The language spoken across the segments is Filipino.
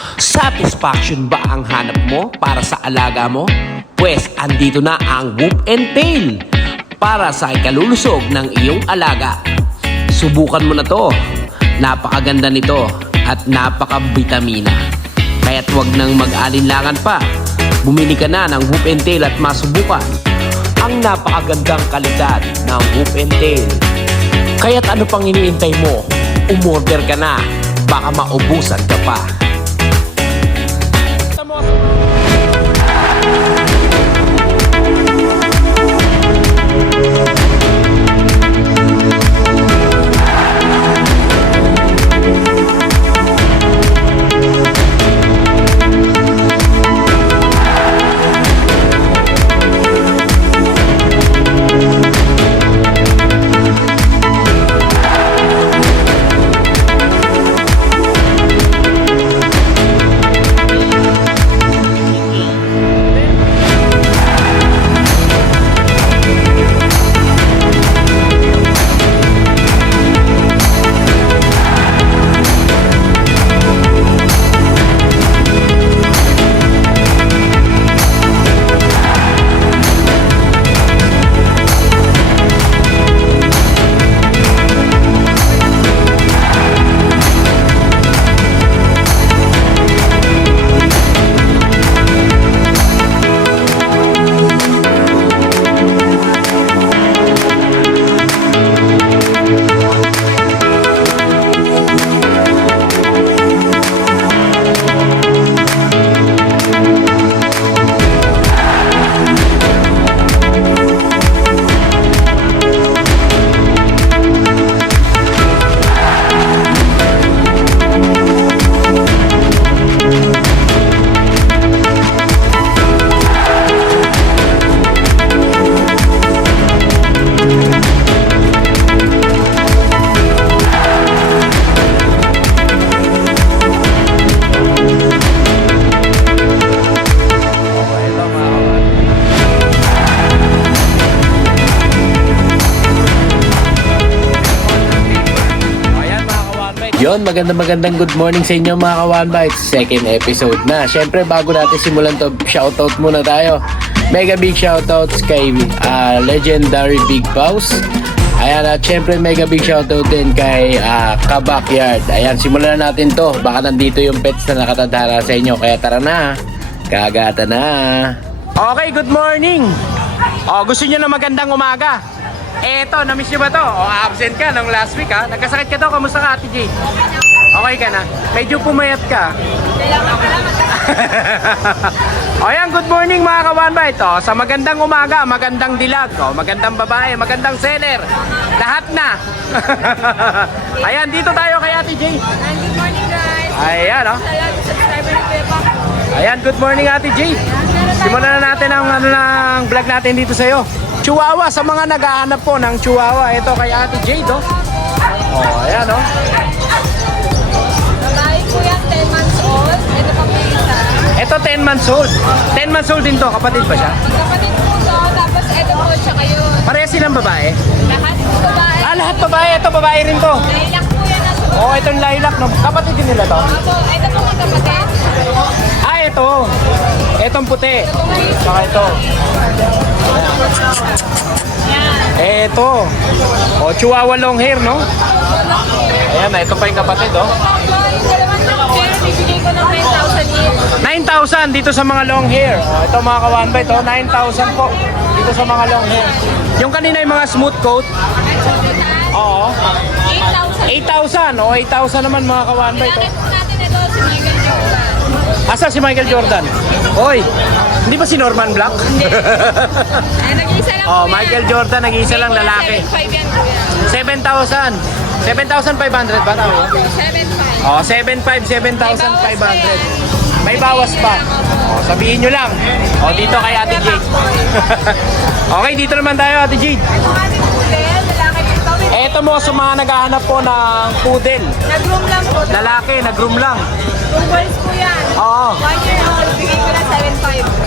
Satisfaction ba ang hanap mo para sa alaga mo? Pwes andito na ang Whoop and Tail para sa ikalulusog ng iyong alaga. Subukan mo na to. Napakaganda nito at napaka-vitamina. Kaya't wag nang mag-alinlangan pa. Bumili ka na ng Whoop and Tail at masubukan ang napakagandang kalidad ng Whoop and Tail. Kaya't ano pang iniintay mo? Umorder ka na. Baka maubusan ka pa. Yon, magandang good morning sa inyo mga ka-One Bites. Second episode na. Syempre bago natin simulan to, shoutout muna tayo. Mega big shoutouts kay legendary Big Boss. Ayan, at syempre mega big shoutout din kay Ka-Backyard. Ayan, simulan na natin to. Baka nandito yung pets na nakatadhana sa inyo. Kaya tara na, kagata na. Okay, good morning. Gusto nyo na magandang umaga? Eto, na-miss nyo ba to? Absent ka nung last week ha? Nagkasakit ka to, kamusta ka Ate J? Okay ka na? Medyo pumayat ka. Kailangan ko lang Ayan, good morning mga ka-One Bite. Sa magandang umaga, magandang dilag, magandang babae, magandang seller. Lahat na. Ayan, dito tayo kay Ate J. Good morning guys. Ayan, Sa lahat ng subscriber ni Kuya Pop. Ayan, good morning Ate J. Simulan na natin ang ng vlog natin dito sa'yo. Chihuahua, sa mga naghahanap po ng Chihuahua, ito kay Ate Jade, ayan, Babae po yan, 10 months old. Ito pa po isa. Ito 10 months old. 10 months old din to, kapatid ba siya? Kapatid po to, tapos ito po siya kayo. Parehas silang babae? Lahat po babae. Lahat babae. Ito, babae rin to. Lilac po yan na suot. Itong lilac, no? Kapatid din nila to? Opo, ito po ang kapatid. Ito. Itong puti. Saka ito. Yan. Ito. Chihuahua long hair, no? Ayan, ito pa yung kapatid, Pero bibigay ko ng 9,000 each. 9,000 dito sa mga long hair. Ito mga ka-One Bite, 9,000 po dito sa mga long hair. Yung kanina yung mga smooth coat. Oo. 8,000. 8,000 naman mga ka-One Bite. Kailangan po natin ito si Michael Jordan. Asa si Michael Jordan? Hoy, hindi ba si Norman Black? Hindi. Ay, nag-iisa lang po yan. Michael Jordan, nag-iisa lang lalaki. 7,500 yan po yan. 7,000. 7,500 ba tao? 7,500. 7,500. May bawas pa. Sabihin nyo lang. Dito kay Ate Jade. Okay, dito naman tayo Ate Jade. Ito nga din poodle, lalaki dito. Eto mo sa mga naghahanap po ng poodle. Nag-room lang po. Lalaki, nag-groom lang. 2 boys po yan. Oo. 1 year old, bigay ko na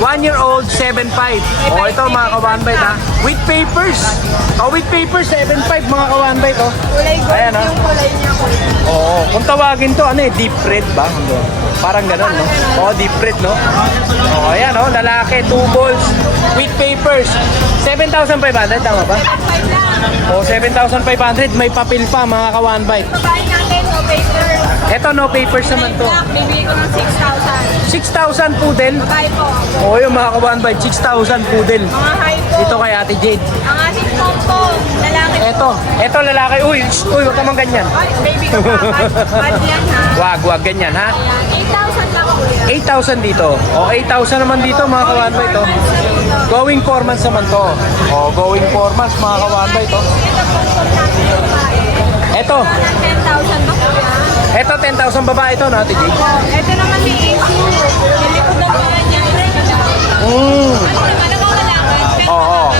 1-year-old, 7.5. Oh, ito mga ka-one bite ha. With papers. Oh, with papers, 7.5 mga ka-one bite oh. Kulay gold Ayan, yung kulay niya. Oo. Kung tawagin to, ano eh, deep red ba? Parang ganun, no? Oo, deep red, no? Oo, ayan, oh, lalaki, 2 balls, with papers. 7,500, tama ba? 5 lang. Oo, 7,500, may papel pa, mga ka-one bite. Babae natin, no paper. Eto, no papers naman to. Black, bibigay ko ng 6,000. 6,000 poodle. Babae po. Oo, yung mga ka-one bite, 6,000 poodle. Mga high po. Dito kay Ate Jade. Ang ating pompo, lalaki. Eto lalaki. Uy, huwag ka mang ganyan. Ay, baby ko pa. Bad yan ha. Wag, ganyan, ha? Ayan, 8,000 lang ako kuya. 8,000 dito. O, 8,000 naman dito, mga ka-one bite, oh. Going 4 months naman to. O, going 4 months, mga ka-one bite, oh. Ito pompo natin yung babae. Eto, Ng 10,000 ba kuya? eto 10,000 babae ito, no, Ate Jade? Ito naman may issue. Nilikod ang mga niya. Ano naman ang mga lalaki? Oo.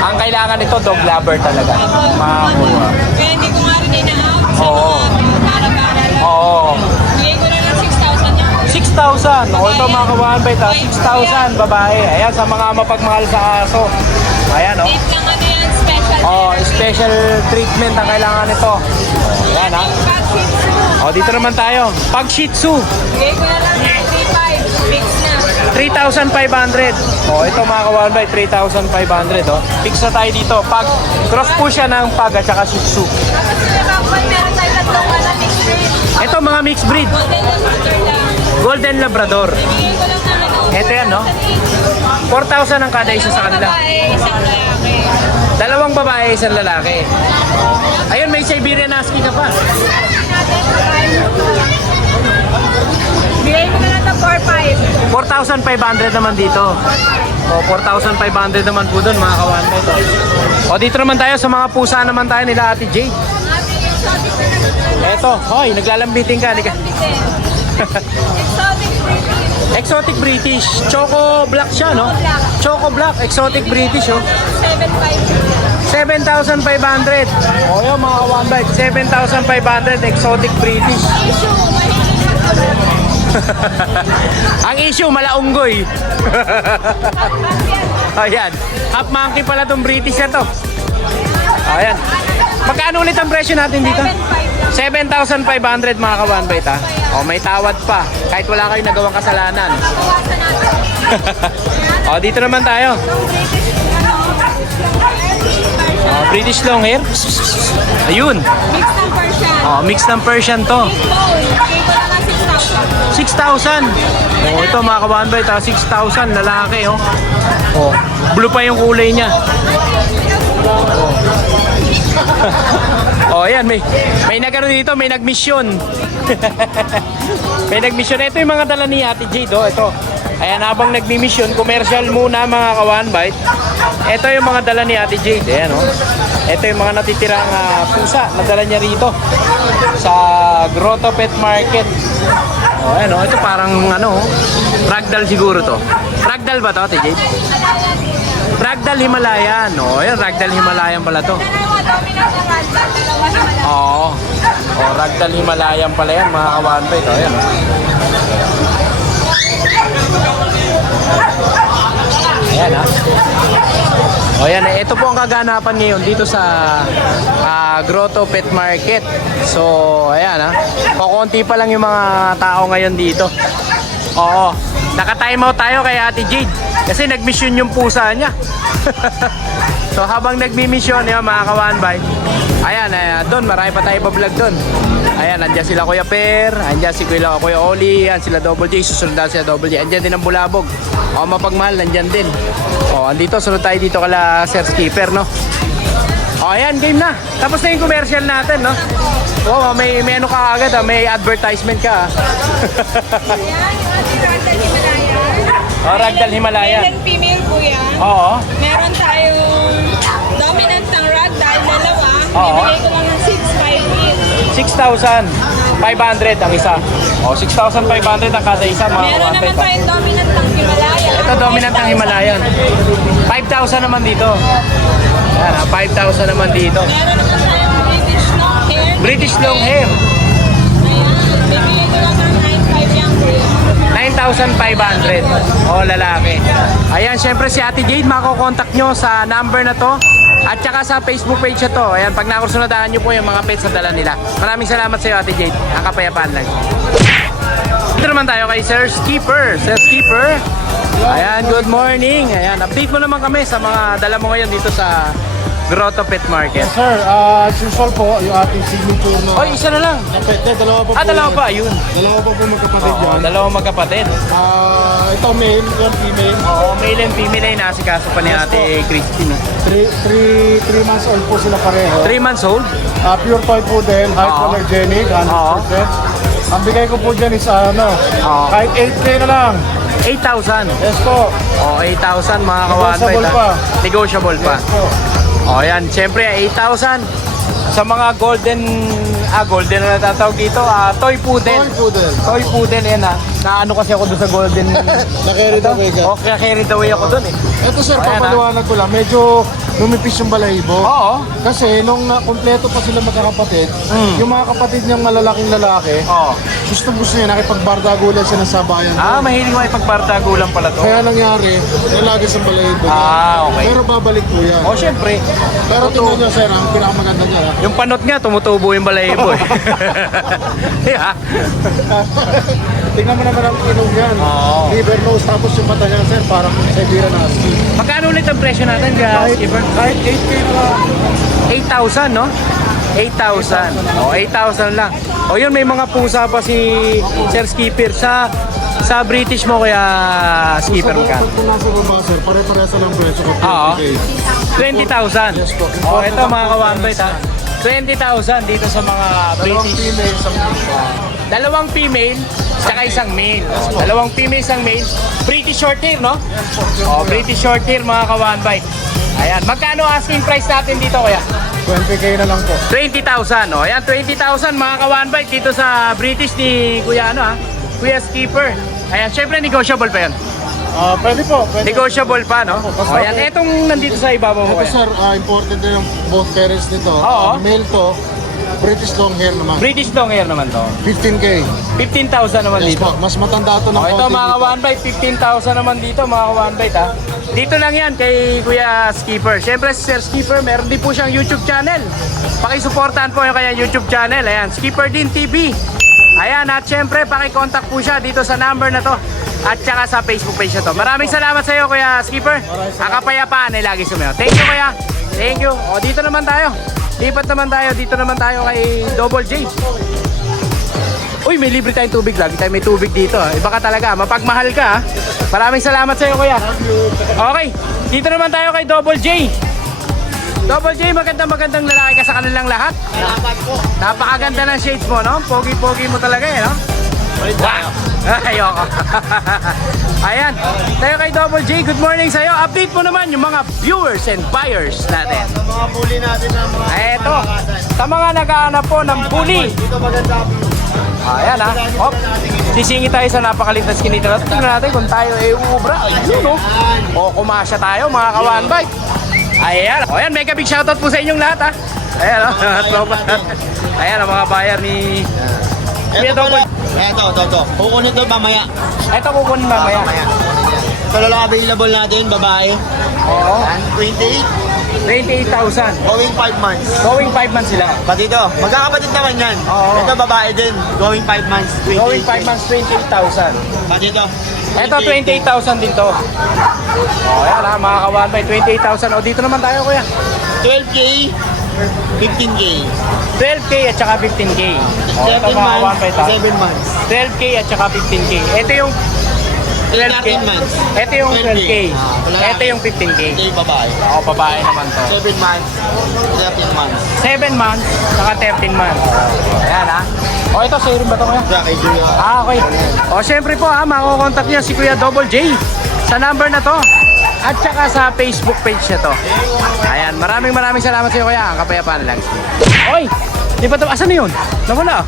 Ang kailangan nito, dog lover talaga. Makakuha. Kaya hindi ko nga rin ina-out sa Oo. mga para-para lang. Oo. Bigay ko na lang 6,000 niya. 6,000. O, ito mga ka-one bite, ha? 6,000 babae. Ayan, sa mga mapagmahal sa aso. Ayan, oh. Date lang ano yan, special. Oh, special treatment ang kailangan nito. Ayan, ha? Pag Shih Tzu. O, dito naman tayo. Pag Shih Tzu, Bigay ko na lang 3,500. Fix na. 3,500. O, ito mga ka-one bite, 3,500, oh. Fix na tayo dito. Pag cross po siya ng pag at saka Shih Tzu. Tapos sila Rockman, meron tayo tatlong mixed breed. Ito mga mixed breed. Golden Labrador lang. Golden Labrador. Bigay ko lang na ano. Ito yan, no? 4,000 ang kada isa sa kanila. Babae, isang lalaki. Dalawang babae, isang lalaki. Ayun, may Siberian Husky ka pa. Natin, bigay ko na lang ito 4,500. 4,500 naman dito. O, 4,500 naman po doon, mga kawan mo ito. O, dito naman tayo sa mga pusa naman tayo nila Ate Jade. Ating exotic na naglalaki. Eto, hoy, naglalambitin ka. Halika. Exotic British. Exotic British. Choco Black siya, no? Choco Black, Exotic British, oh. 7,500. 7,500. O, yun, mga kawan bite. 7,500, Exotic British. Issue, mahilig. Ang issue, malaunggoy. Ayan. Half monkey pala tong British na to. Ayan. Magkano ulit ang presyo natin dito? 7,500 mga ka-one bite ha. O, may tawad pa. Kahit wala kayong nagawang kasalanan. Bawasan natin. O, dito naman tayo. O, British long hair. Ayun. Mix ng Persian. O, mix ng Persian to. Big bone. Bigay ko naman 6,000. 6,000. O, ito mga ka-one bite ha. 6,000 lalaki oh. O, blue pa yung kulay niya. Oh, ayan, may nagano dito, may nagmission. May nagmission. Ito yung mga dala ni Ate Jade, oh, ito. Ayan, habang nagmi-mission, commercial muna mga ka-one bite. Ito yung mga dala ni Ate Jade, ayan, oh. Ito yung mga natitirang pusa na dala niya rito sa Grotto Pet Market. Oh, ayan, oh, ito parang ano, ragdoll siguro to. Ragdoll ba to, Ate Jade? Ragdoll Himalayan. Oh, ayan, Ragdoll Himalayan pala to. Dalawa, dominant ng ragdoll. Dalawa Himalayan. Oo. Oh, Ragdoll Himalayan pala yan, mga ka-one bite. Oh, ayan. Ayan ha. O yan, ito po ang kaganapan ngayon dito sa Grotto Pet Market. So, ayan ha. Kukunti pa lang yung mga tao ngayon dito. Oo. Naka-time out tayo kay Ate Jade. Kasi nag-mission yung pusa niya. So, habang nagmi-mission yun mga ka-one bite. Ayan, doon, marami pa tayo pa-vlog doon. Ayan, andyan sila Kuya Per, andyan si Kuya Oli, andyan sila Double J, susunod na sila Double J. Andyan din ang Bulabog. O, mapagmahal, andyan din. O, andito, sunod tayo dito kala Sir Skipper, no? O, ayan, game na. Tapos na yung commercial natin, no? O, may ano ka agad, may advertisement ka. Ayan, yung ating ragdoll Himalayan. O, Ragdoll Himalayan. Male and female po yan. Oo. Meron tayong dominant ng ragdoll, dalawa. Oo. Bibigay ko lang ng 6,500 ang isa. O, 6,500 ang kada isa, mga Meron naman kapatid. tayong dominant ng Himalayan. Ito, dominant ng Himalayan. 5,000 naman dito. Ayan, 5,000 naman dito. Meron naman tayong British long hair. British long hair. Ayan, bibigay ko lang ng 9,500 yan kuya. 3,500. O, lalaki. Ayan, syempre si Ate Jade, makokontakt nyo sa number na to. At saka sa Facebook page na to. Ayan, pag nakursunadaan nyo po yung mga pets na dala nila. Maraming salamat sa iyo, Ate Jade. Ang kapayapaan lang. Dito naman tayo kay Sir Skipper. Sir Skipper. Ayan, good morning. Ayan, update mo naman kami sa mga dala mo ngayon dito sa Grotto Pet Market. Sir, as usual po, yung ating signature no. Oy, isa na lang. Kapete, dalawa pa po. Dalawa yan. pa, yun. Dalawa pa po magkapatid Oo, yan. dalawang magkapatid. Ito male, yan female. Oo, male and female ay nasikaso pa ni Ate Christine. 3 months old po sila pareho. 3 months old. Pure toy poodle, hypoallergenic, 100%. Ang bigay ko po dyan is kahit 8K na lang. 8,000. Yes po. Oh, 8,000 mga kawan. Negotiable pa. Negotiable pa. Yes po. Oh, yan. Siyempre, 8,000. Sa mga golden na natatawag dito, toy poodle. Toy poodle. Toy poodle, yan Naano kasi ako doon sa golden. Na-carried away ka. Oh, kaya carried away ako doon eh. Ito sir, Ayan, papaliwanag ko lang. Medyo lumipis yung balahibo. Oo. Kasi nung kumpleto pa sila magkakapatid, yung mga kapatid niyang malalaking lalaki, Oo. gusto niya, nakipagbardagulan siya ng sabayan. Mahilig mo ipagpartagulan pala to. Kaya nangyari, nalagis ang balahibo niya. Okay. Pero babalik po yan. Oh, syempre. Pero tingnan niyo sir, ang pinakamaganda niya. Yung panot nga, tumutubo yung balahibo eh. Yeah. Tingnan mo naman ang inog yan. Oo. Liver nose, tapos yung mata niya sir, parang Siberian Husky. Magkano ulit ang presyo natin, guys? Kahit 8K na lang. 8,000, no? 8,000. Oh, 8,000 lang. Oh, yun, may mga pusa pa si Sir Skipper sa British mo, kaya Skipper ka. Kung nasa baba sir, pare-paresa lang presyo ko. Oo. 20K. 20,000. Yes po. Oh, ito mga ka-one-bite ha. 20,000 dito sa mga Dalawang British. female, isang male. Dalawang female, saka isang male. Dalawang female, isang male. British short hair, no? Oh, British short hair mga ka-one-bite. Ayan, magkano asking price natin dito kaya? 20K na lang po. 20,000, oh. Ayan, 20,000 mga ka-one-bite dito sa British ni Kuya Kuya Skipper. Ayan, syempre negotiable pa yan. Pwede po. Pwede. Negotiable pa, no? Basta Oh, ayan, etong nandito sa ibabaw mo Ito kaya. sir, important din yung both parents nito. Oo. Male to, British long hair naman. British long hair naman to. 15K. 15,000 naman Yes dito. po, mas matanda to ng Oh, ito konti mga dito. ka-one-bite, 15,000 naman dito mga ka-one-bite ha. Dito lang yan kay Kuya Skipper. Siyempre si Sir Skipper, meron din po siyang YouTube channel. Pakisuportahan po yung kaya YouTube channel. Ayan, Skipper din TV. Ayan, at siyempre pakicontact po siya dito sa number na to. At saka sa Facebook page na to. Maraming salamat sa iyo Kuya Skipper. Ang kapayapaan ay lagi sumayo. Thank you Kuya. Thank you. O dito naman tayo. Lipat naman tayo. Dito naman tayo kay Double J. Uy, may libre tayong tubig. Lagi tayo may tubig dito. Iba ka talaga. Mapagmahal ka ha. Maraming salamat sa iyo Kuya. Okay. Dito naman tayo kay Double J. Double J, magandang lalaki ka sa kanilang lahat. Napakaganda ng shades mo, no? Pogi-pogi mo talaga eh, no? Wow! Ayoko. Ayan, tayo kay Double J. Good morning sa'yo. Update mo naman yung mga viewers and buyers natin. Sa mga bully natin ng mga Eto, sa mga naghahanap po ng bully. dito maganda po. Ayan ha. Hop. Sisingi tayo sa napakalit na skinny natin. Tingnan natin kung tayo ubra. Ayun no. O kumasya tayo mga ka-one bite. Ayan. O ayan, mega big shoutout po sa inyong lahat ha. Ayan o. Ayan ang mga buyer ni Kuya Double. Ito. Kukunin ito mamaya. Ito kukunin mamaya. Ito lang available natin, babae. Oo. 28, 28,000. going 5 months. Going 5 months sila. Pati ito, magkakapatid naman yan. Oo. Ito babae din, going 5 months, 28. Going 5 months, 28,000. Pati ito. Ito, 28,000 din to. O, yan ha, mga kawan by 28,000. O, dito naman tayo, kuya. 12K, 15K. 12K at saka 15K. O, ito 7 mga kawan months, by 7 months. 12K at saka 15K. Ito yung 12K. 13 months. Ito yung 12K. Lalaki. Ito yung 15K. Ito yung babae. O, babae naman to. 7 months, 13 months. 7 months, saka 13 months. Ayan ha. O, ito, sa'yo rin ba ito, kuya? Kaya kay Julia. Okay. O, syempre po makukontakt niya si Kuya Double J sa number na to at saka sa Facebook page na to. Ayan, maraming salamat sa iyo Kuya. Ang kapayapaan lang. Oy, di ba ito? Asan na yun? Nawala.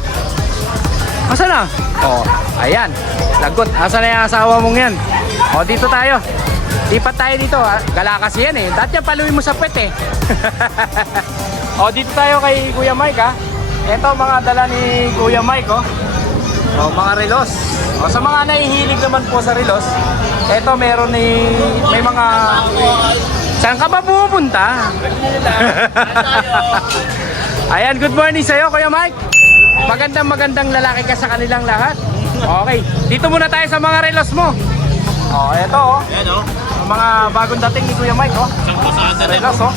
Asan na? O, ayan. Lagot. Asan na yung asawa mong yan? O, dito tayo. Lipat tayo dito. Gala kasi yan eh. Dati yan paluin mo sa pet eh. O, dito tayo kay Kuya Mike ha. Ito mga dala ni Kuya Mike oh. O, mga relos. O, sa mga nahihilig naman po sa relos, eto meron may mga... Saan ka ba pupunta? Ayan, good morning sa'yo, Kuya Mike. Magandang lalaki ka sa kanilang lahat. Okay, dito muna tayo sa mga relos mo. O, eto o. Ayan o. Ang mga bagong dating ni Kuya Mike o. Isang pasada lang. Relos o.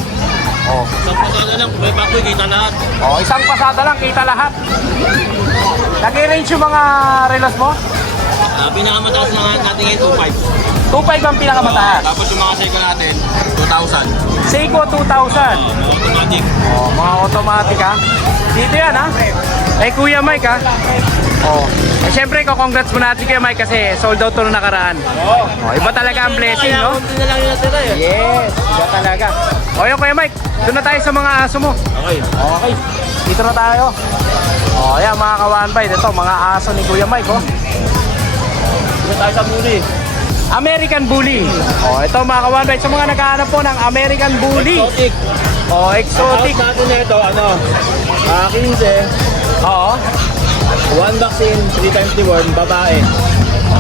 O. Isang pasada lang. Kung may bakoy, kita lahat. O, isang pasada lang, kita lahat. Nag-range yung mga relos mo? Pinakamataas na natin ngayon, 2.5. 2.5 ang pinakamataas. Tapos yung mga Seiko natin, 2,000. Seiko 2,000. Automatic. Oh, mga automatic ha. Dito yan ha. Eh Kuya Mike ha. Oh. Eh syempre congrats mo natin Kuya Mike kasi sold out to nung nakaraan. Oh, iba talaga ang blessing no? Kunti na lang yung natira eh. Yes, iba talaga. O yun Kuya Mike, doon na tayo sa mga aso mo. Okay. Okay, dito na tayo. O yan mga ka-one bite, ito mga aso ni Kuya Mike oh. Dito tayo sa muli. American Bully. O ito mga ka-one bite, sa mga naghahanap po ng American Bully. Exotic. O exotic. Out natin na ito, 15. Oo. 1 vaccine, 3 times reward, babae.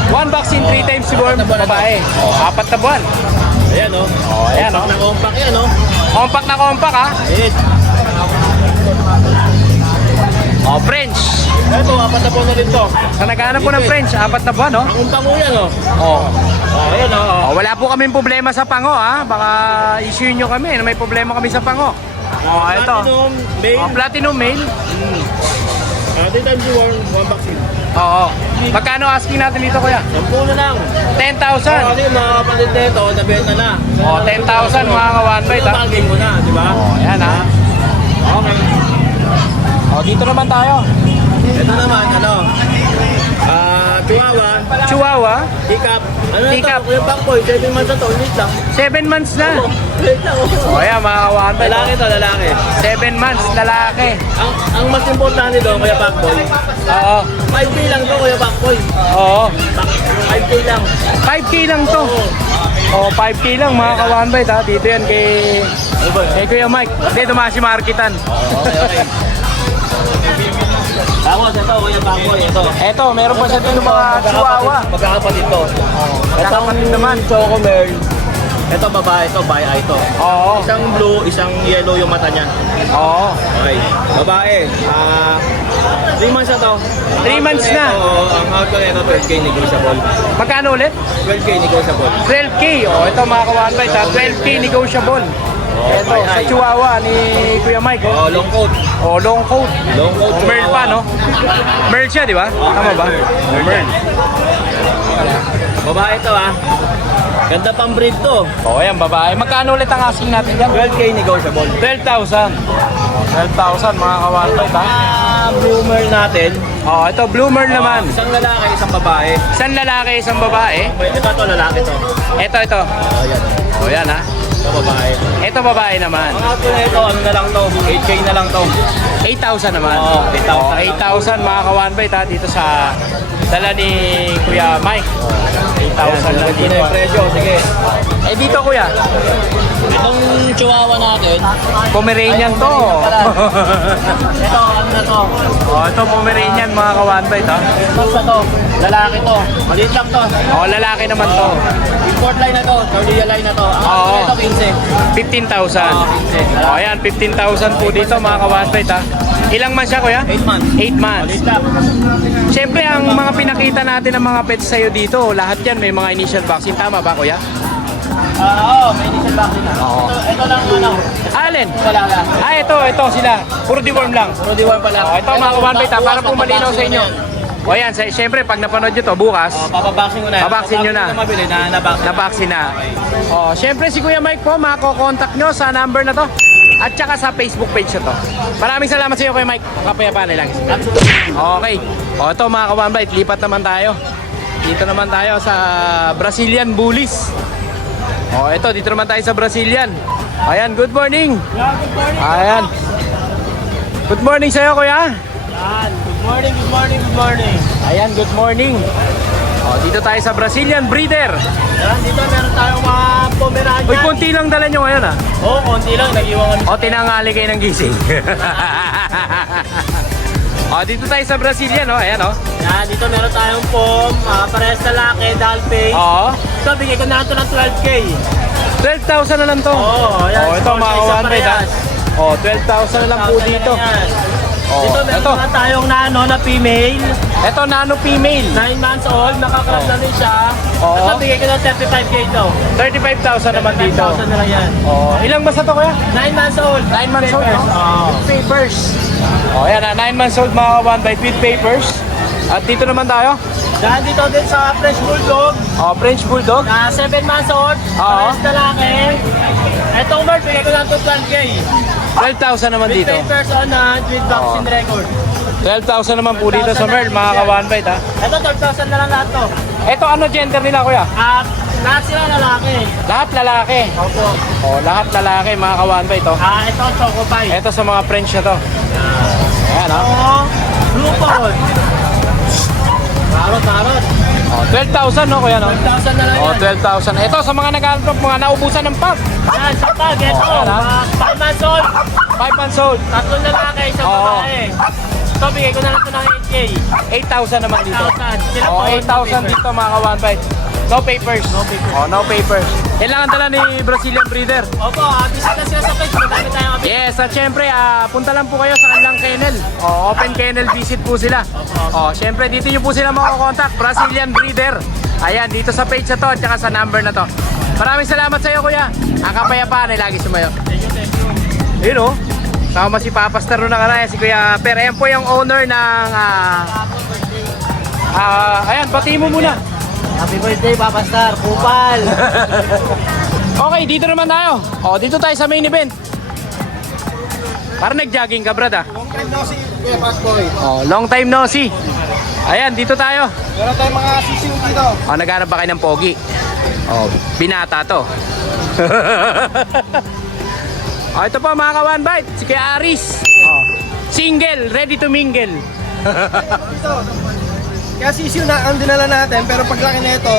One vaccine, 3 times born, babae. O, 4 na buwan. Ayan o. Ayan, oh. Na compact yan o. Compact na compact ha. Yes. O, French. Ito, 4 na po na rin to. Sa naghahanap po ng French, 4 na buwan, no? Ang pango yan o. O. Ayan o. O, wala po kaming problema sa pango, ha? Baka issue nyo kami na may problema kami sa pango. O, ito. Platinum, male. O, platinum male. 3 times reward, 1 vaccine. Oo. Magkano asking natin dito, kuya? 10 na lang. 10,000. Kasi mga kapatid na ito, nabenta na. O, 10,000 mga ka-one bite, ha? Bagay mo na, di ba? O, yan, ha? Okay. O, dito naman tayo. Ito naman, Chihuahua, Chihuahua. Hiccup. Ano Hiccup. ito? Kuya Pakboy, 7 months na to, ulit lang. 7 months na. Ulit lang. O, yan, mga ka-one bite. Lalaki to, lalaki. 7 months, lalaki. Ang mas importante doon, Kuya Pakboy, Oo. 5K lang to, Kuya Pakboy. Oo. 5K lang. 5K lang to. Oh, 5K lang mga ka-one bite ha. Dito yan kay Kuya Mike. Hindi, dumasi marketan. Okay, okay. Tapos ito, Kuya Pakboy, ito. Eto, meron pa siya dito mga chihuahua. Magkakapatid to. Magkakapatid naman. Choco Merl. Ito babae, ito by eye to. Oo. Isang blue, isang yellow yung mata niya. Oo. Okay. Babae, 3 months na to. 3 months na. Oo, ang out ko na ito, 12K negotiable. Magkano ulit? 12K negotiable. 12K. Oh, ito mga ka-one bite ha. 12K negotiable. Ito, sa chihuahua ni Kuya Mike. Oh, long coat. Oh, long coat. Long coat. Oh, Merl pa, no? Merl siya, di ba? Tama ba? Merl. Merl. Babae to Ganda pang breed to. Oh, ayan, babae. Magkano ulit ang asking natin dyan? 12K negotiable. 12,000. 12,000 mga ka-one bite ha. Bloomer natin. Oh, ito bloomer naman. Isang lalaki, isang babae. Isang lalaki, isang babae. Ito to, lalaki to. Ito. Oh, yan. Oh, yan ha. Ito babae. Ito babae naman. Ang out ko na ito, ano na lang to? 8K na lang to. 8,000 naman. Oo, 8,000. 8,000 mga ka-one bite ha. Dito sa dala ni Kuya Mike. 8,000 lang Hindi dito. na yung presyo, sige. Eh dito kuya, Itong chihuahua natin, Pomeranian to. ito, ano na to? Oh, ito Pomeranian mga ka-one bite ha. Mas na to, lalaki to. Maliit lang to. Oh, lalaki naman to. Import line na to, Korea line na to. Ang Oo. out ko ito, 15,000. 15. Oh, ayan, 15,000 po dito mga ka-one bite ha. Ilang months siya kuya? 8 months. 8 months. Maliit lang. Siyempre, ang mga pinakita natin ng mga pets sa'yo dito, lahat yan may mga initial vaccine. Tama ba, kuya? Oo, may initial vaccine na. Oo. Ito lang ano, Allen? wala lang. Ito sila. Puro deworm lang. Rudy One pala. Oh, ito mga one bite, para po malinaw sa inyo. O yan, siyempre, pag napanood nyo to bukas, Papabaksin ko na. Babaksin nyo na. Mabili na nabaksin. na-vaccine na. O, siyempre, si Kuya Mike po, mako-contact nyo sa number na to. At saka sa Facebook page na to. Maraming salamat sa iyo, Kuya Mike. Kapayapaan lang. Okay. O, ito mga ka-one bite, lipat naman tayo. Dito naman tayo sa Brazilian Bullies. O, ito, dito naman tayo sa Brazilian. Ayan, good morning. Ayan. Good morning sa iyo, Kuya. Good morning. Ayan, good morning. O, dito tayo sa Brazilian Breeder. Yan, dito meron tayong mga Pomeranian. Uy, konti lang dala nyo ngayon ah. Oo, konti lang. Nag-iwan kami. O, tinangali kayo ng gising. Dito tayo sa Brazilian, oh. Ayan, oh. Yan, dito meron tayong foam, parehas lalaki, doll face. Oo. Ito, bigay ko na ito ng 12K. 12,000 na lang to. Oo, ayan. Ito small mga size na kawanbay, ha. parehas. 12,000 na lang po 12,000 dito. na yan. Oh, Dito meron ito. naman tayong nano na female. Ito, nano female. 9 months old, nakakrab na rin siya. Oo. Ito, bigay ko ng 35K ito. 35,000 naman dito. 35,000 na lang yan. Ilang months na to, kuya? 9 months old. 9 months old, Papers. no? Oo. With papers. Ayan, 9 months old mga kawanbay with papers. At dito naman tayo. Dahil dito din sa French Bulldog, French Bulldog. na 7 months old, Oo. parehas lalaki. Itong bird, bigay ko lang ito 12K. 12,000 naman With dito. papers on with vaccine record. 12,000 naman po dito sa Merl, mga kawanbay, ha. Ito, 12,000 na lang lahat to. Ito, ano gender nila, kuya? At lahat sila lalaki. Lahat lalaki. Opo. Lahat lalaki, mga kawanbay, to. Ito, Choco Pie. Ito sa mga French na to. Ayan, ha. Ito, Blue Paul. Marot. 12,000, no, kuya, no? 12,000 na lang yan. 12,000. Ito, sa mga nag-alpag, mga naubusan ng pag. Yan, sa pag, ito. Ayan, ha. 5 months old. 5 months old. Tatlong lalaki, isang Oo. babae. Ito, bigay ko na lang ito ng 8K. 8,000 naman dito. 8,000. Sila po, 8,000 no dito, mga kawanbay. No papers. No papers. No papers. Yan lang ang dala ni Brazilian Breeder. Opo, visit na sila sa page. Madami tayong update. Yes, at syempre, punta lang po kayo sa kanilang kennel. Open kennel visit po sila. Syempre, dito nyo po sila makakontakt. Brazilian Breeder. Ayan, dito sa page na to at saka sa number na to. Maraming salamat sa iyo, kuya. Ang kapayapaan ay lagi sumayo. Yun, oh. Tama si Papa Star na karaya, si Kuya Per. Ayan po yung owner ng... ayan, pati mo muna. Happy birthday, Papa Star. Kupal. Okay, dito naman tayo. Dito tayo sa main event. Parang nag-jogging ka, brad, ah. Long time no see, Kuya Pasboy. Long time no see. Ayan, dito tayo. Meron tayong mga sisiw dito. Naghanap ba kayo ng pogi? Binata to. Ito po mga ka-one bite, si Kuya Aris. Single, ready to mingle. Dito. Kaya sisiw na ang dinala natin, pero paglaki na ito,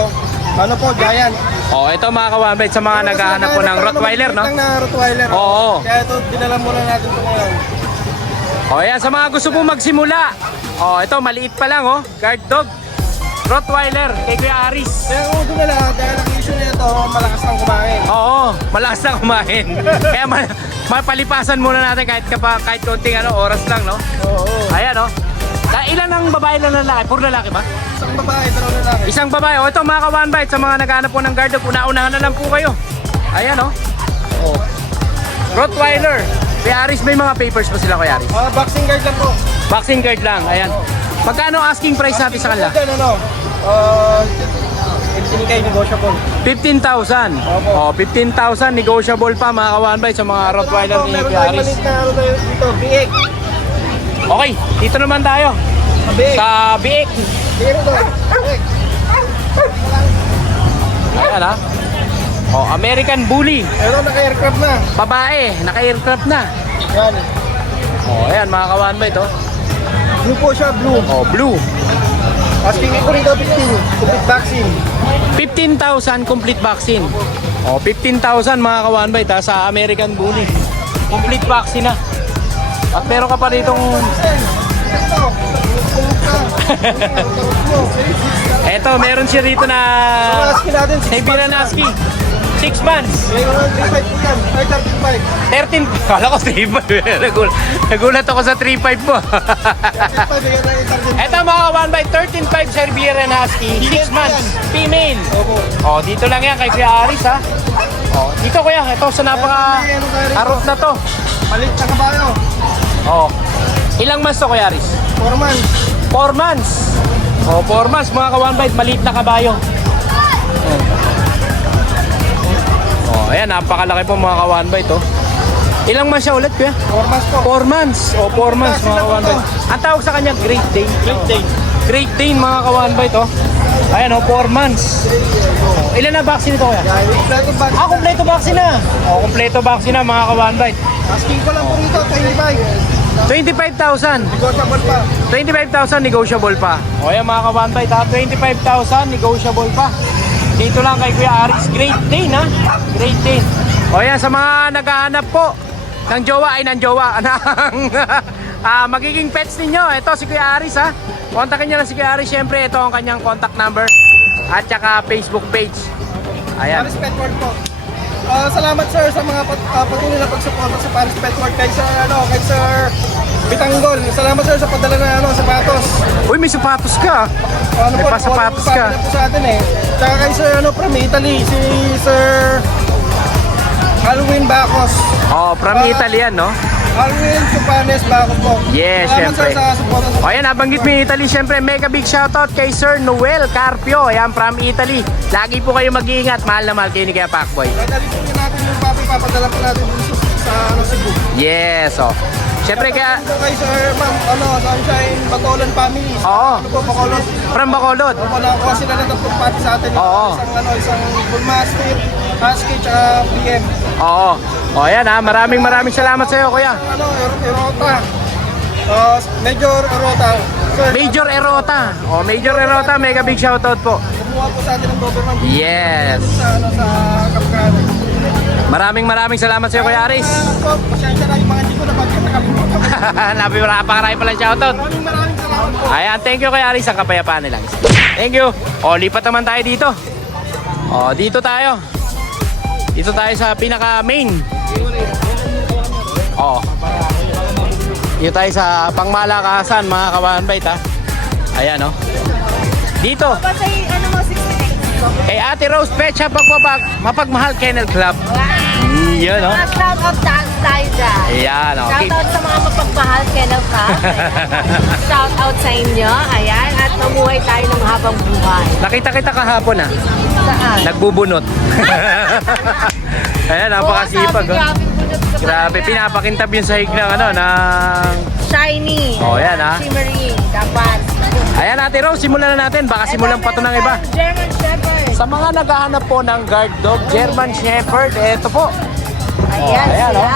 ano po, giant. Ito mga ka-one bite sa mga naghahanap po ng Rottweiler, no? Na Rottweiler. Oo. Kaya ito, dinala muna natin ito ngayon. Ayan, sa mga gusto po magsimula. Ito, maliit pa lang, guard dog. Rottweiler, kay Kuya Aris. Kaya kung dinala, dahil ang issue na ito, malakas nang kumain. Malakas na kumain. Kaya mapalipasan muna natin kahit konting oras lang, no? Oo. Ayan, ilan ang babae na lalaki? Puro lalaki ba? Isang babae, pero lalaki. Isang babae. Ito mga ka-one bite sa mga naghahanap po ng guard dog. Una-unahan na lang po kayo. Ayan, Rottweiler. Kuya Aris, may mga papers pa sila, Kuya Aris. Boxing guard lang po. Boxing guard lang. Ayan. Magkano asking price natin sa kanila? Then, 15K negotiable. 15,000. 15,000 negotiable pa mga ka-one bite sa mga Rottweiler ni Meron Kuya tayong Aris. maliit na dito, BX. Okay, dito naman tayo. BX. Sa Biik. Bigyan mo doon. BX. Ayan, American Bully. Ito, naka-aircraft na. Babae, naka-aircraft na. Yan. Ayan mga ka-one bite, Blue po siya, blue. Blue. Asking ko rito 15. Complete vaccine. 15,000 complete vaccine. 15,000 mga ka-one bite sa American Bully. Complete vaccine na. At meron ka pa ditong Ito. eto, meron siya rito na Asking natin 6 Siberian Husky. 6 months. May 135 po yan. Ay, 35. 13. Kala ko 3.5. Nagulat ako sa 3.5 mo. 35, bigyan na yung 35. Eto mga one by 13.5 Siberian Husky. 6 months. Female. Opo. Dito lang yan kay Kuya Aris, ha. Dito kuya, ito sa napaka harot na to. Malit na kabayo. Ilang months to Kuya Aris? 4 months. 4 months. 4 months mga ka-one bite, maliit na kabayo. Ayan, napakalaki po mga ka-one bite, Ilang months siya ulit, kuya? 4 months po. 4 months. 4 months mga ka-one bite. Ang tawag sa kanya, Great Dane. Great Dane mga ka-one bite, Ayan, 4 months. Ilan na vaccine ito, kuya? Kompleto ba? Kompleto vaccine na. Kompleto vaccine na mga ka-one bite. Asking ko lang po rito, 25. 25,000. Negotiable pa. 25,000 negotiable pa. Ayan mga ka-one bite, 25,000 negotiable pa. Dito lang kay Kuya Aris. Great Dane, Great Dane. Ayan, sa mga naghahanap po ng jowa ay ng jowa. magiging pets ninyo. Ito si Kuya Aris ha. Kontakin nyo lang si Kuya Aris. Siyempre, ito ang kanyang contact number at saka Facebook page. Ayan. Paris Pet World po. Salamat sir sa mga patuloy na pagsuporta sa Paris Pet World kay Sir Bitanggol. Salamat sir sa padala na sapatos. Uy, may sapatos ka. May pasapatos ka. Po sa atin eh. Tsaka kay Sir from Italy, si Sir Alwin Bacos. Oh, from Italy yan, no? Alwin Chupanes Bacos po. Yes, Salamat syempre. sir sa suporta. O yan, nabanggit mo yung Italy, syempre mega big shoutout kay Sir Noel Carpio. Ayan, from Italy. Lagi po kayo mag-iingat. Mahal na mahal kayo ni Kuya Pacboy. Dadali po natin yung papi, papadala po natin dun sa Cebu. Yes, oh. Syempre kaya, Ito kay Sir Sunshine Bacolod Family. Oo. Ano po, Bacolod? from Bacolod. Opo, nakakuha sila ng tatlong pati sa atin. Oo. Isang Bull Mastiff, Husky, tsaka PM. Oo. O yan ha, maraming salamat sa iyo, Kuya. Erota. Major Erota. Sir, Major Erota. O, Major Erota, mega big shoutout po. kumuha po sa atin ng government Yes. sa Kapgrado. Maraming salamat sa iyo, Kuya Aris. Pasensya na yung mga hindi ko Napakarami pala shoutout. Maraming salamat po. Ayan, thank you Kuya Aris, ang kapayapaan nila. Thank you. O, lipat naman tayo dito. O, dito tayo. Dito tayo sa pinaka main. O. Dito tayo sa pangmalakasan, mga kawanbait ha. Ayan o. Dito. Basta ano mo, 69. Kay Ate Rose Pet Shop Mapagmahal Kennel Club. Yan o. Mga shout out tayo dyan. Ayan o. Shout out sa mga mapagmahal Kennel Club. Shout out sa inyo. Ayan. At mamuhay tayo ng habang buhay. Nakita kita kahapon ha. Saan? Nagbubunot. Ayan, napakasipag. Oo, sabi, Grabe, pinapakintab yung sahig ng ng... Shiny. Oh, yan, ha? Shimmering. Dapat. Ayan, Ate Rose, simulan na natin. Baka simulan pa ito ng iba. German Shepherd. Sa mga naghahanap po ng guard dog, German Shepherd, eto po. Ayan, ayan, sila.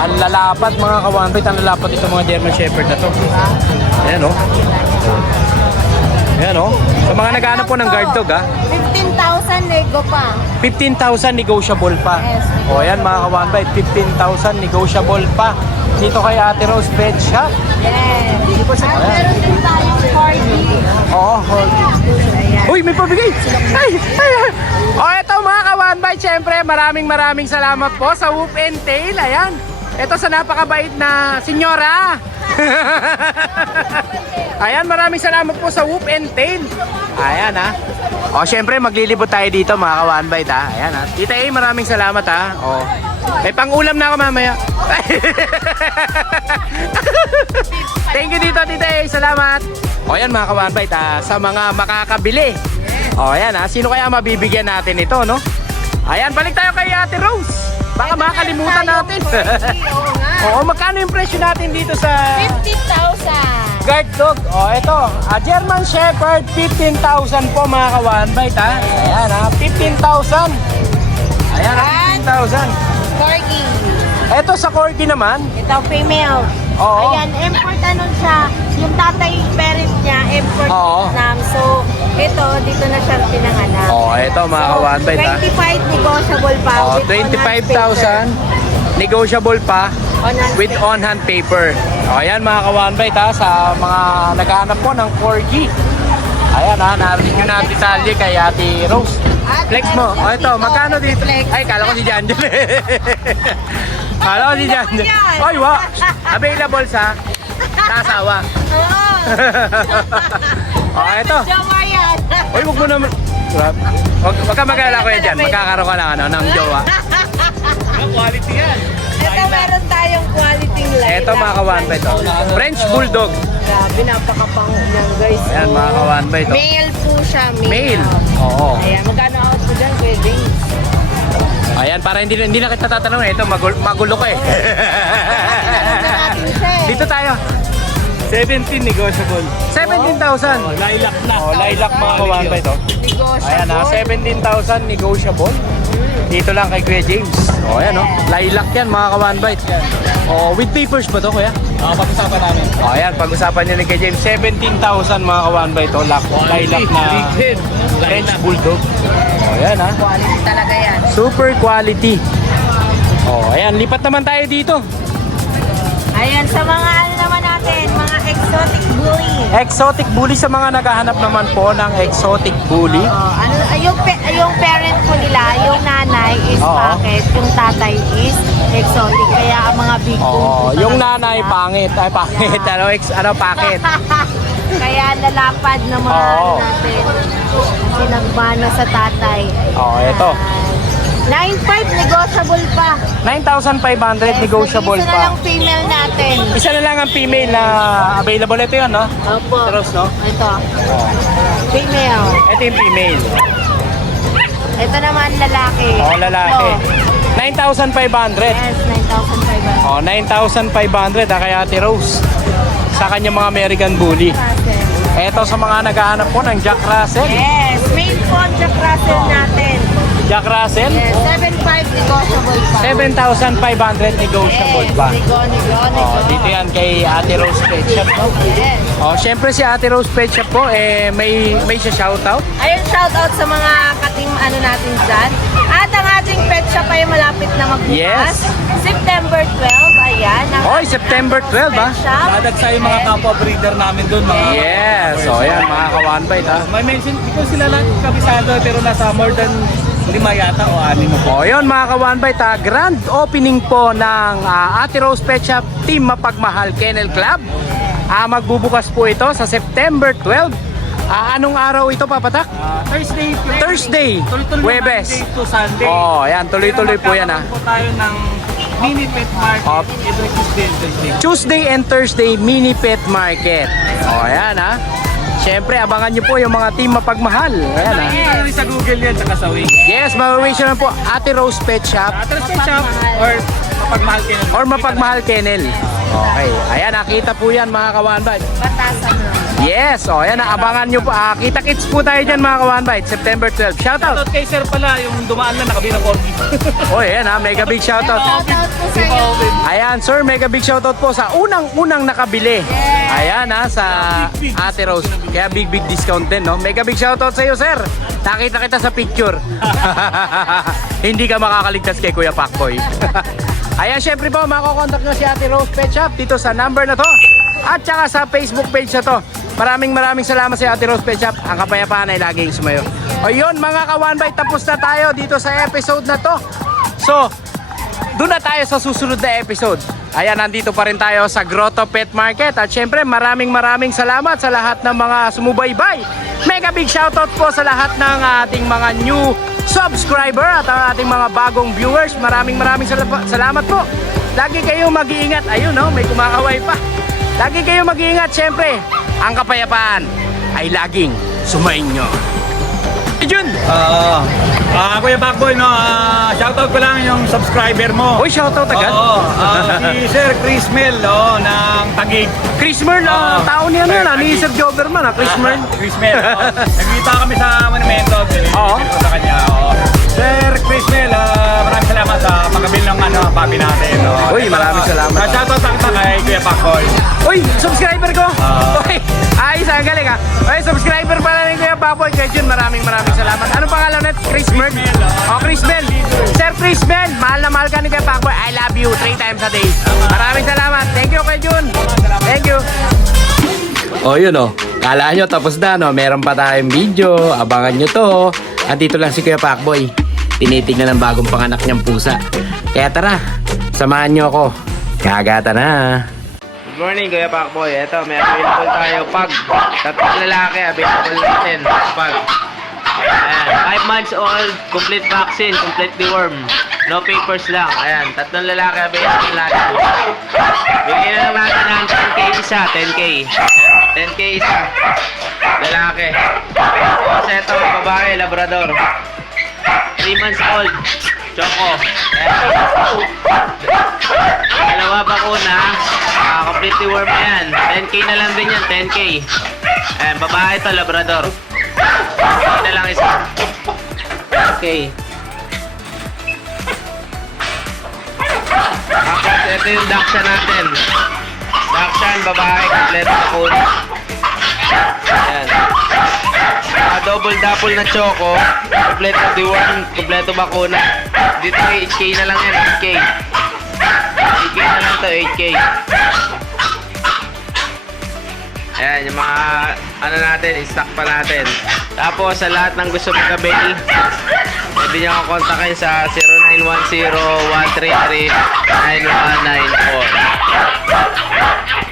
Ang lalapat mga kawanbit, ang lalapat ito mga German Shepherd na to. Ayan o. Ayan o. Sa mga naghahanap po ng guard dog 15,000 nego pa. 15,000 negotiable pa. Yes. O ayan mga kawanbit, 15,000 negotiable pa. Dito kay Ate Rose Pet Shop. Yes. At meron din tayong 4D. Oo. Ayan. Uy, may pabigay! Ay! O eto mga kawanbite, syempre maraming salamat po sa Whoop and Tail. Ayan. Ito sa napakabait na senyora. Ayan, maraming salamat po sa Whoop and Tail. Ayan ha. O syempre maglilibot tayo dito mga kawanbite ha. Ayan ha. Tita A, maraming salamat ha. O. May pang-ulam na ako mamaya. Thank you dito, Tita A. Salamat. O yan mga kawanbite sa mga makakabili. O yan sino kaya mabibigyan natin ito, no? Ayan, balik tayo kay Ate Rose. Baka makakalimutan natin. Oo, magkano yung presyo natin dito sa 50,000. guard dog? O, ito. German Shepherd, 15,000 po mga kawanbite Ayan 15,000. Ayan, 15,000. Corgi. Ito sa Corgi naman. Ito, female. Oo. Ayan, import ano siya. Yung tatay parent niya, import Oo. Vietnam. So, ito, dito na siya pinanganak. Oh, ito mga kawanbite 25 negotiable pa. Oh, with on-hand paper. 25,000 negotiable pa On-hand with paper. on-hand paper. O ayan mga kawanbite sa mga naghahanap po ng Corgi. Ayan narinig nyo na ang detalye kay Ate Rose. Flex mo. O ito, magkano dito? Ay, kala ko si Janjel. Kala ko si Janjel. Ay, available sa asawa. Oo. O ito. Jomar yan. Uy, wag mo naman. Wag ka mag-alala ko yan dyan. Magkakaroon ka ng jowa. Quality yan. Ito, meron tayong quality light. Ito mga kawanbite French Bulldog. Grabe, napakapango niyan, guys. Ayan mga kawanbite Male po siya, male. Male. Oo. Ayan, magkano out po dyan, wedding? Ayan, para hindi na kita tatanong. Ito, magulo ko eh. natin siya eh. Dito tayo. 17 negotiable. 17,000. Lilac na. Oh, lilac mga kawanbite Negotiable. Ayan 17,000 negotiable. Dito lang kay Kuya James. Oh, ayan lilac yan mga kawanbite. Oh, with papers ba to, Kuya? Pag-usapan namin. Oh, ayan, pag-usapan nyo ni Kuya James. 17,000 mga kawanbite. Oh, lilac na Big head. French Bulldog. Oh, ayan Quality talaga yan. Super quality. Oh, ayan, lipat naman tayo dito. Ayan, sa mga ano naman natin, mga exotic bully. Exotic bully sa mga naghahanap naman po ng exotic bully. Oh, ano, yung parent po nila, yung nanay is Oo. pocket, yung tatay is exotic. Kaya ang mga big bone po Oo, yung talaga nanay sila. pangit. Ay, pangit. Ano, pakit. Kaya lalapad na mga Oo. ano natin. Sinagbana sa tatay. Oo, eto. 9.5 negotiable pa. 9,500 negotiable Isa na pa. lang female natin. Isa na lang ang female na available. Ito yun, no? Opo. Terus, no? Ito. Female. Ito yung female. Ito naman lalaki. Oo, lalaki. Ito. 9,500. Yes, 9,500. Oh, 9,500 kay Ate Rose. Sa kanyang mga American Bully. Ito sa mga naghahanap po ng Jack Russell. Yes, main phone Jack Russell natin. Jack Russell, Yes, 7.5 negotiable pa. 7,500 negotiable Yes, pa. nego. Oh, dito yan kay Ate Rose Pet Shop. No? Yes. Oh, syempre si Ate Rose Pet Shop po, may siya shoutout. Ayun, shout out sa mga kating ano natin dyan. At ang ating pet shop ay malapit na magbukas. Yes. September 12, ayan. ang Oy, ating September 12, pet ah. shop. Dadagsa yung mga Yes. kapwa breeder namin doon, mga Yes, so yan mga ka-one bite ha. May mention, di ko sila lang kabisado pero nasa more than 5 yata o 6 mo po. O yun mga ka-one bite ha, grand opening po ng Ate Rose Pet Shop Team Mapagmahal Kennel Club. Magbubukas po ito sa September 12. Anong araw ito, Papatak? Thursday. Tuloy-tuloy Huwebes. Monday to Sunday. Oh, yan, tuloy-tuloy po yan ha. Pero magkakaroon po tayo ng mini pet market Oh. every Tuesday and Thursday. Tuesday and Thursday mini pet market. O yan ha. Siyempre, abangan nyo po yung mga team mapagmahal. Ayan ha. Yes. Sa Google yan, saka sa Wing. Yes, ma-wish nyo po Ate Rose Pet Shop Atras Pet Shop or Mapagmahal Kennel. or Mapagmahal Kennel. Okay. Ayan, nakita po yan mga ka-one bite. Batasan na. Yes, o yan, abangan nyo po. Kita-kits po tayo dyan mga ka-one bite. September 12. Shoutout. Shoutout kay Sir pala, yung dumaan lang nakabi ng corgi. O yan ha, mega big shoutout. Shout out po sa iyo. Ayan, sir, mega big shoutout po sa unang-unang nakabili. Ayan ha, sa Ate Rose. Kaya big discount din, no? Mega big shoutout sa iyo, sir. Nakita kita sa picture. Hindi ka makakaligtas kay Kuya Pacboy. Ayan, syempre po, makokontak nyo si Ate Rose Pet Shop dito sa number na to. At saka sa Facebook page na to. Maraming salamat sa Ate Rose Pet Shop. Ang kapayapaan ay laging sumayo. O yun, mga ka-one bite, tapos na tayo dito sa episode na to. So, doon na tayo sa susunod na episode. Ayan, nandito pa rin tayo sa Grotto Pet Market. At syempre, maraming salamat sa lahat ng mga sumubaybay. Mega big shoutout po sa lahat ng ating mga new subscriber at ang ating mga bagong viewers. Maraming salamat po. Lagi kayong mag-iingat. Ayun, no, may kumakaway pa. Lagi kayong mag-iingat. Syempre, ang kapayapaan ay laging sumainyo. Jun! Kuya Backboy, no, shoutout ko lang yung subscriber mo. Uy, shoutout agad. Oo, si Sir Chris Mel, ng Taguig. Chris Mern, tao niya na yan. Ni Sir Joberman, Chris Mern. Chris Mel, nagkita kami sa monumento. Oo. Ko sa kanya. Sir Chris Mel, maraming salamat sa pagkabil ng pabi natin. Uy, maraming salamat. Shoutout sa kay Kuya Backboy. Uy, subscriber ko! Uy, ayos, ang galing ha. Uy, subscriber pala rin Kuya Baboy. Kaya Jun, maraming salamat. Ano pangalan net? Chris Mern? Chris Mel. Sir Chris Mel, mahal na mahal ka ni Kuya Baboy. I love you 3 times a day. Maraming salamat. Thank you, Kuya Jun. Thank you. O yun o, kala nyo tapos na no, meron pa tayong video, abangan nyo to. Andito lang si Kuya Pacboy, tinitignan ng bagong panganak niyang pusa. Kaya tara, samahan nyo ako, kagata na. Good morning Kuya Pacboy, eto may available tayo pag, tatlong lalaki available natin, pag. Ayan, 5 months old, complete vaccine, complete deworm, no papers lang. Ayan, tatlong lalaki available natin. Bigyan na lang natin ng 10k isa, 10k. 10k isa. Lalaki. Tapos ito, babae, labrador. 3 months old. Choco. Ayan. Dalawa bakuna. Completely worm na yan. 10k na lang din yan, 10k. Ayan, babae ito, labrador. 10k na lang isa. Okay. Tapos ito yung Dachshund natin. Dachshund, babae, kompleto bakuna. Ayan. Double na choco. Kompleto deworm, kompleto bakuna. Dito 8k na lang yan, 8k. 8K na lang to, 8K. Ayan, yung mga ano natin, stock pa natin. Tapos sa lahat ng gusto mag-avail, pwede nyo ako kontakin sa 0910-133-9194.